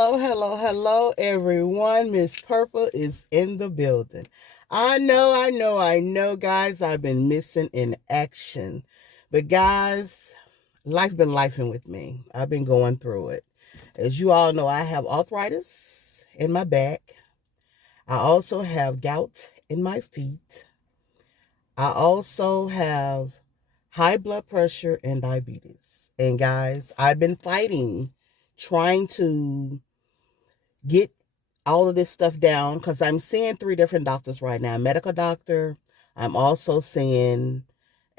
Hello, everyone. Miss Purple is in the building. I know, guys. I've been missing in action. But, guys, life been lifing with me. I've been going through it. As you all know, I have arthritis in my back. I also have gout in my feet. I also have high blood pressure and diabetes. And, guys, I've been fighting, trying to get all of this stuff down because I'm seeing three different doctors right now. A medical doctor, I'm also seeing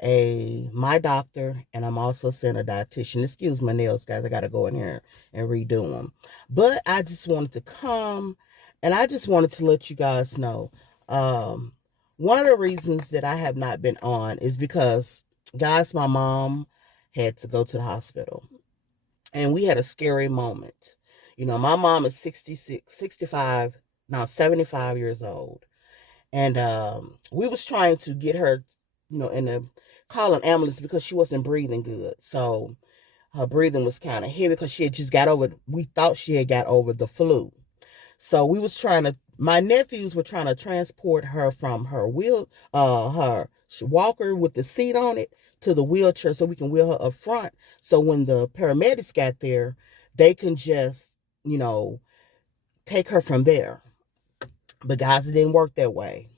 my doctor, and I'm also seeing a dietitian. Excuse my nails, guys. I gotta go in here and redo them. But I just wanted to come and I just wanted to let you guys know. Um, One of the reasons that I have not been on is because, guys, my mom had to go to the hospital and we had a scary moment. My mom is 66, 65, now 75 years old. And we was trying to get her, in a call an ambulance because she wasn't breathing good. So her breathing was kind of heavy because she had just got over, we thought she had got over the flu. So we was trying to, my nephews were trying to transport her from her walker with the seat on it to the wheelchair so we can wheel her up front. So when the paramedics got there, they can just, you know, take her from there. But guys, it didn't work that way.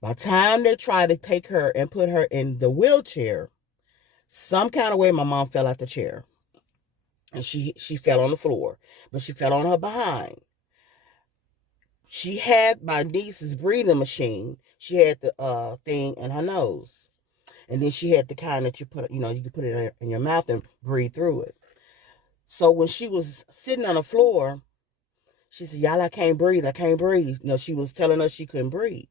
By the time they tried to take her and put her in the wheelchair, some kind of way my mom fell out the chair. And she fell on the floor, but she fell on her behind. She had my niece's breathing machine. She had the thing in her nose, and then she had the kind that you can put it in your mouth and breathe through it. So when she was sitting on the floor, she said, "Y'all, I can't breathe. I can't breathe." She was telling us she couldn't breathe.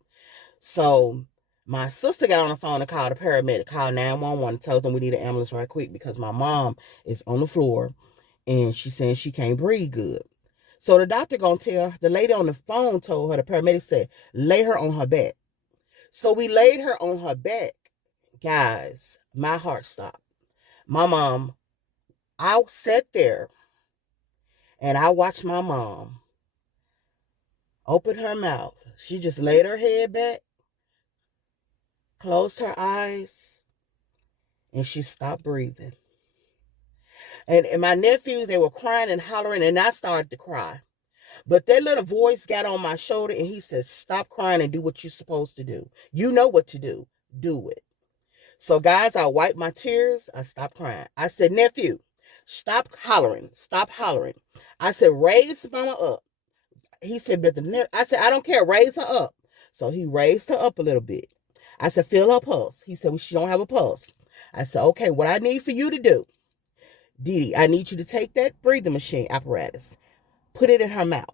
So my sister got on the phone and called a paramedic, called 911, and told them we need an ambulance right quick because my mom is on the floor and she's saying she can't breathe good. So the doctor gonna tell the lady on the phone told her, the paramedic said, lay her on her back. So we laid her on her back. Guys, my heart stopped. My mom, I sat there and I watched my mom open her mouth. She just laid her head back, closed her eyes, and she stopped breathing. And my nephews, they were crying and hollering, and I started to cry. But that little voice got on my shoulder and he said, stop crying and do what you're supposed to do. You know what to do. Do it. So, guys, I wiped my tears. I stopped crying. I said, nephew, stop hollering. Stop hollering. I said, raise mama up. He said, I said, I don't care. Raise her up. So he raised her up a little bit. I said, feel her pulse. He said, well, she don't have a pulse. I said, okay, what I need for you to do, Dee Dee, I need you to take that breathing machine apparatus, put it in her mouth.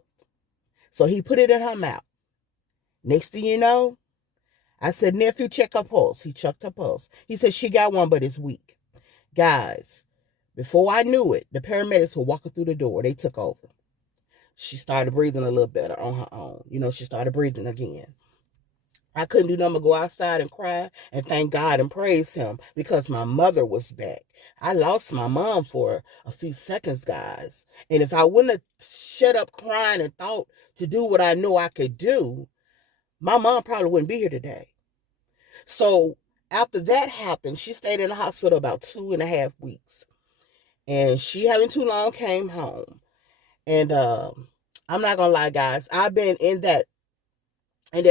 So he put it in her mouth. Next thing you know, I said, nephew, check her pulse. He checked her pulse. He said, she got one, but it's weak. Guys, before I knew it, the paramedics were walking through the door. They took over. She started breathing a little better on her own. She started breathing again. I couldn't do nothing but go outside and cry and thank God and praise him because my mother was back. I lost my mom for a few seconds, guys. And if I wouldn't have shut up crying and thought to do what I know I could do, my mom probably wouldn't be here today. So after that happened, she stayed in the hospital about 2.5 weeks. And she having too long came home. And I'm not gonna lie, guys, I've been in that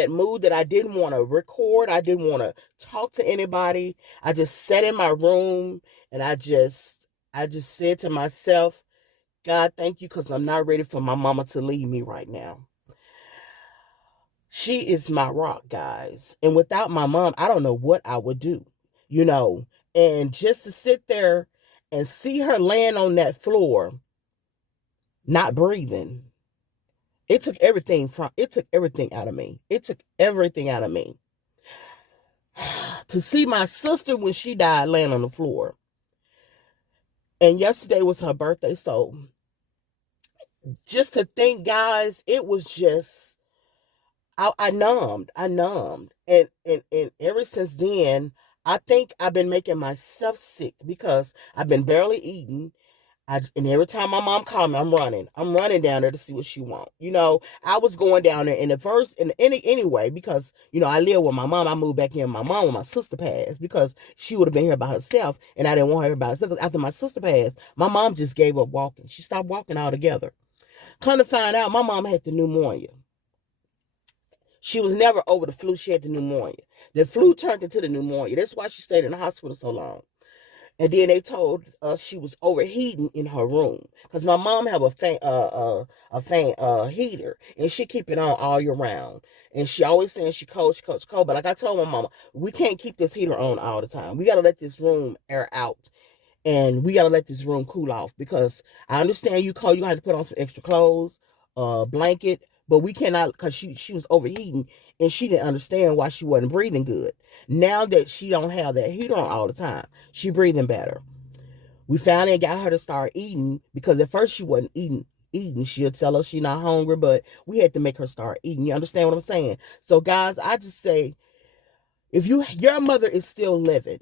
mood that I didn't want to record. I didn't want to talk to anybody. I just sat in my room and I just said to myself, God, thank you, because I'm not ready for my mama to leave me right now. She is my rock, guys. And without my mom, I don't know what I would do, you know. And just to sit there and see her laying on that floor, not breathing, it took everything out of me. It took everything out of me. To see my sister when she died laying on the floor. And yesterday was her birthday. So just to think, guys, it was just I numbed. I numbed. And ever since then, I think I've been making myself sick because I've been barely eating. And every time my mom called me, I'm running. I'm running down there to see what she want. I was going down there in the first, in anyway, because I live with my mom. I moved back in with my mom when my sister passed because she would have been here by herself, and I didn't want her by herself. Because after my sister passed, my mom just gave up walking. She stopped walking altogether. Come to find out, my mom had the pneumonia. She was never over the flu. She had the pneumonia. The flu turned into the pneumonia. That's why she stayed in the hospital so long. And then they told us she was overheating in her room because my mom have a fan heater, and she keep it on all year round. And she always saying she cold. But like I told my mama, we can't keep this heater on all the time. We gotta let this room air out, and we gotta let this room cool off because I understand you cold. You have to put on some extra clothes, blanket, but we cannot because she was overheating and she didn't understand why she wasn't breathing good. Now that she don't have that heater on all the time, she breathing better. We finally got her to start eating because at first she wasn't eating. She'll tell us she's not hungry, but we had to make her start eating. You understand what I'm saying? So guys, I just say, if your mother is still living,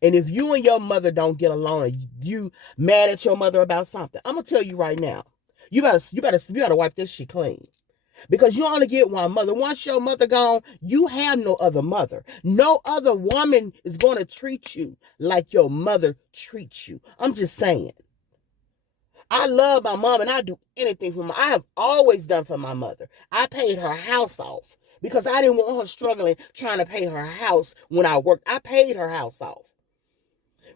and if you and your mother don't get along, or you mad at your mother about something, I'm gonna tell you right now, you gotta wipe this shit clean. Because you only get one mother. Once your mother gone, you have no other mother. No other woman is going to treat you like your mother treats you. I'm just saying. I love my mom and I do anything for my. I have always done for my mother. I paid her house off because I didn't want her struggling trying to pay her house when I worked. I paid her house off.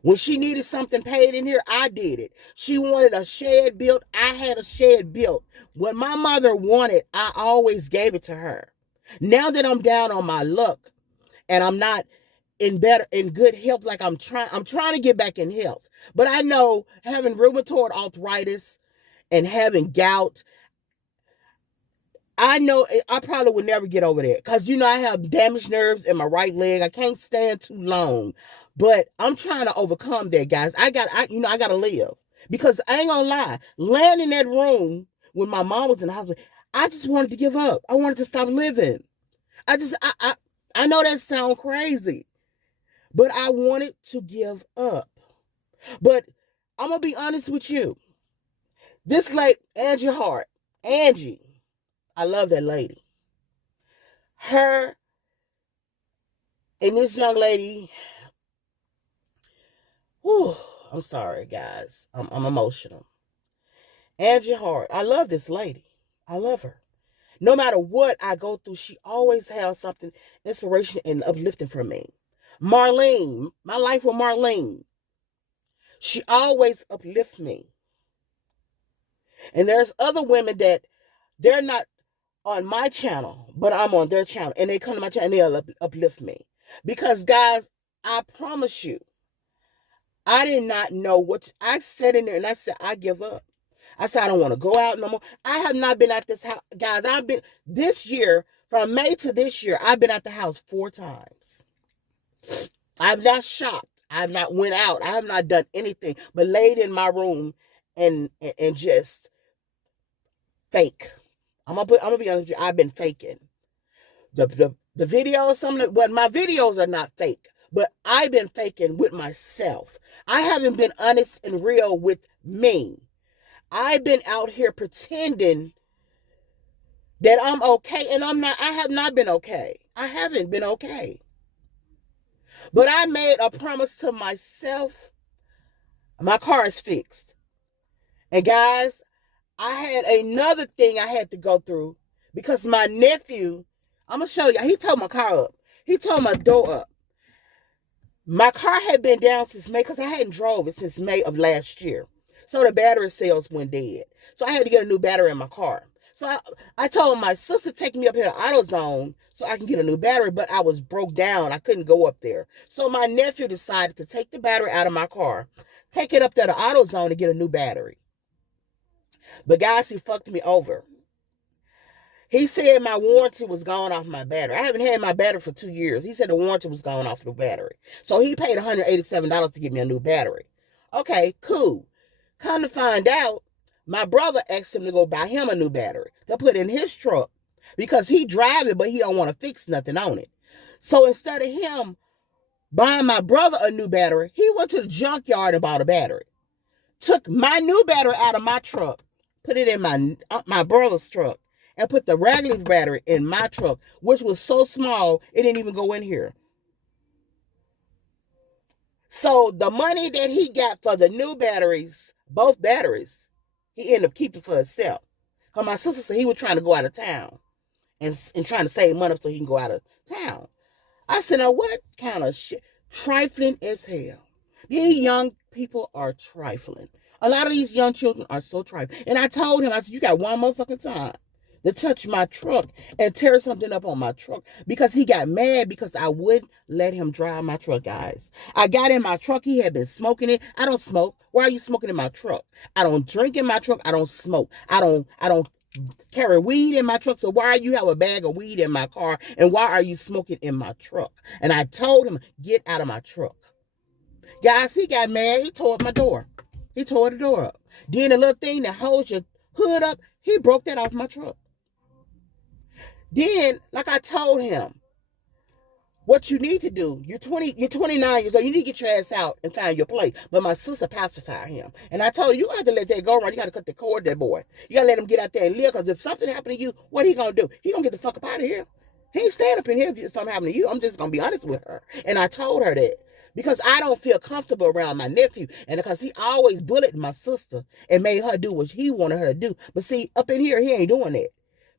When she needed something paid in here, I did it. She wanted a shed built. I had a shed built. What my mother wanted, I always gave it to her. Now that I'm down on my luck and I'm not in good health, like I'm trying to get back in health. But I know having rheumatoid arthritis and having gout, I know I probably would never get over that because I have damaged nerves in my right leg. I can't stand too long, but I'm trying to overcome that, guys. I gotta live because I ain't gonna lie. Laying in that room when my mom was in the hospital, I just wanted to give up. I wanted to stop living. I know that sounds crazy, but I wanted to give up. But I'm gonna be honest with you. This lady, Angie Hart, Angie. I love that lady. Her and this young lady, whew, I'm sorry, guys. I'm emotional. Angie Hart, I love this lady. I love her. No matter what I go through, she always has something inspiration and uplifting for me. Marlene, my life with Marlene, she always uplifts me. And there's other women that they're not on my channel, but I'm on their channel, and they come to my channel and they'll uplift me. Because guys, I promise you, I did not know what I sat in there and I said, I give up. I said, I don't want to go out no more. I have not been at this house, guys. I've been this year, from May to this year, I've been at the house 4 times. I've not shopped. I have not went out. I have not done anything but laid in my room and just fake. I'm gonna be honest with you. I've been faking. The videos, my videos are not fake, but I've been faking with myself. I haven't been honest and real with me. I've been out here pretending that I'm okay, and I'm not. I have not been okay. I haven't been okay. But I made a promise to myself. My car is fixed. And guys, I had another thing I had to go through because my nephew, I'm going to show you, he tore my car up. He tore my door up. My car had been down since May because I hadn't drove it since May of last year. So the battery cells went dead. So I had to get a new battery in my car. So I told my sister to take me up here to AutoZone so I can get a new battery, but I was broke down. I couldn't go up there. So my nephew decided to take the battery out of my car, take it up there to AutoZone to get a new battery. But guys, he fucked me over. He said my warranty was gone off my battery. I haven't had my battery for 2 years. He said the warranty was gone off the battery. So he paid $187 to get me a new battery. Okay, cool. Come to find out, my brother asked him to go buy him a new battery to put in his truck because he drive it, but he don't want to fix nothing on it. So instead of him buying my brother a new battery, he went to the junkyard and bought a battery. took my new battery out of my truck, put it in my brother's truck, and put the regular battery in my truck, which was so small it didn't even go in here. So the money that he got for the new batteries, both batteries, he ended up keeping for himself. Because my sister said he was trying to go out of town and trying to save money so he can go out of town. I said, now what kind of shit? Trifling as hell. These young people are trifling. A lot of these young children are so trifling. And I told him, I said, you got one motherfucking time to touch my truck and tear something up on my truck, because he got mad because I wouldn't let him drive my truck, guys. I got in my truck. He had been smoking it. I don't smoke. Why are you smoking in my truck? I don't drink in my truck. I don't smoke. I don't carry weed in my truck. So why you have a bag of weed in my car, and why are you smoking in my truck? And I told him, get out of my truck. Guys, he got mad. He tore up my door. He tore the door up. Then the little thing that holds your hood up, he broke that off my truck. Then, like I told him, what you need to do, you're 29 years old, you need to get your ass out and find your place. But my sister pacified him. And I told her, you got to let that go around. You got to cut the cord, that boy. You got to let him get out there and live, because if something happened to you, what he going to do? He going to get the fuck up out of here. He ain't staying up in here if something happened to you. I'm just going to be honest with her. And I told her that, because I don't feel comfortable around my nephew, and because he always bullied my sister and made her do what he wanted her to do. But see, up in here, he ain't doing that.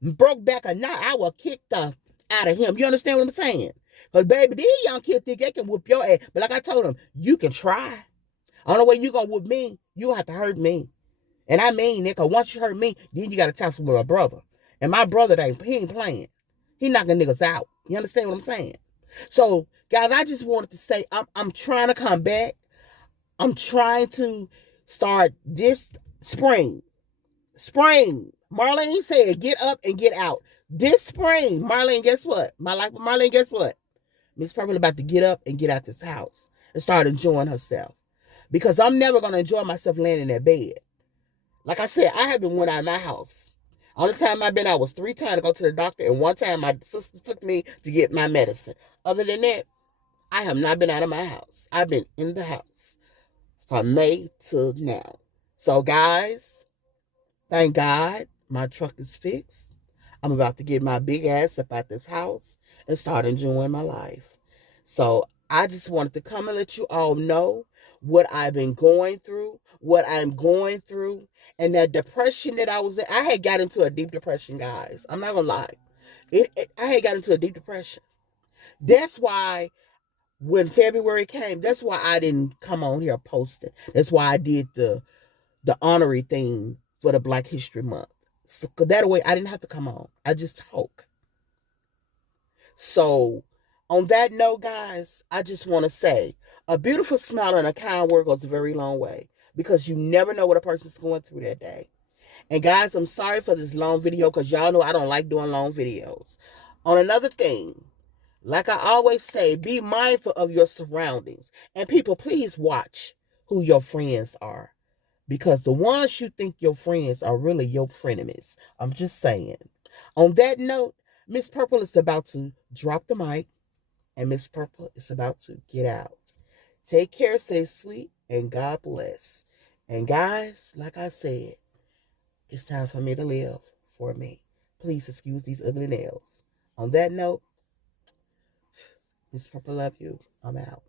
Broke back or not, I will kick the out of him. You understand what I'm saying? Because, baby, these young kids think they can whoop your ass. But like I told them, you can try. The only way you going to whoop me, you have to hurt me. And I mean, nigga, once you hurt me, then you got to tussle with my brother. And my brother, he ain't playing. He knocking niggas out. You understand what I'm saying? So, guys, I just wanted to say, I'm trying to come back. I'm trying to start this spring. Marlene said, get up and get out. This spring, Marlene, guess what? My life with Marlene, guess what? Miss Purple about to get up and get out this house and start enjoying herself. Because I'm never going to enjoy myself laying in that bed. Like I said, I haven't went out of my house. Only time I've been out was 3 times to go to the doctor, and 1 time my sister took me to get my medicine. Other than that, I have not been out of my house. I've been in the house from May to now. So, guys, thank God my truck is fixed. I'm about to get my big ass up out this house and start enjoying my life. So I just wanted to come and let you all know what I've been going through, what I'm going through, and that depression that I was in. I had got into a deep depression, guys. I'm not going to lie. I had got into a deep depression. That's why when February came, that's why I didn't come on here posting. That's why I did the honorary thing for the Black History Month. So that way I didn't have to come on. I just talk. So on that note, guys, I just want to say a beautiful smile and a kind word goes a very long way, because you never know what a person's going through that day. And guys, I'm sorry for this long video, because y'all know I don't like doing long videos. On another thing, like I always say, be mindful of your surroundings. And people, please watch who your friends are, because the ones you think your friends are really your frenemies. I'm just saying. On that note, Miss Purple is about to drop the mic, and Miss Purple is about to get out. Take care, stay sweet, and God bless. And guys, like I said, it's time for me to live for me. Please excuse these ugly nails. On that note, Miss Purple, love you. I'm out.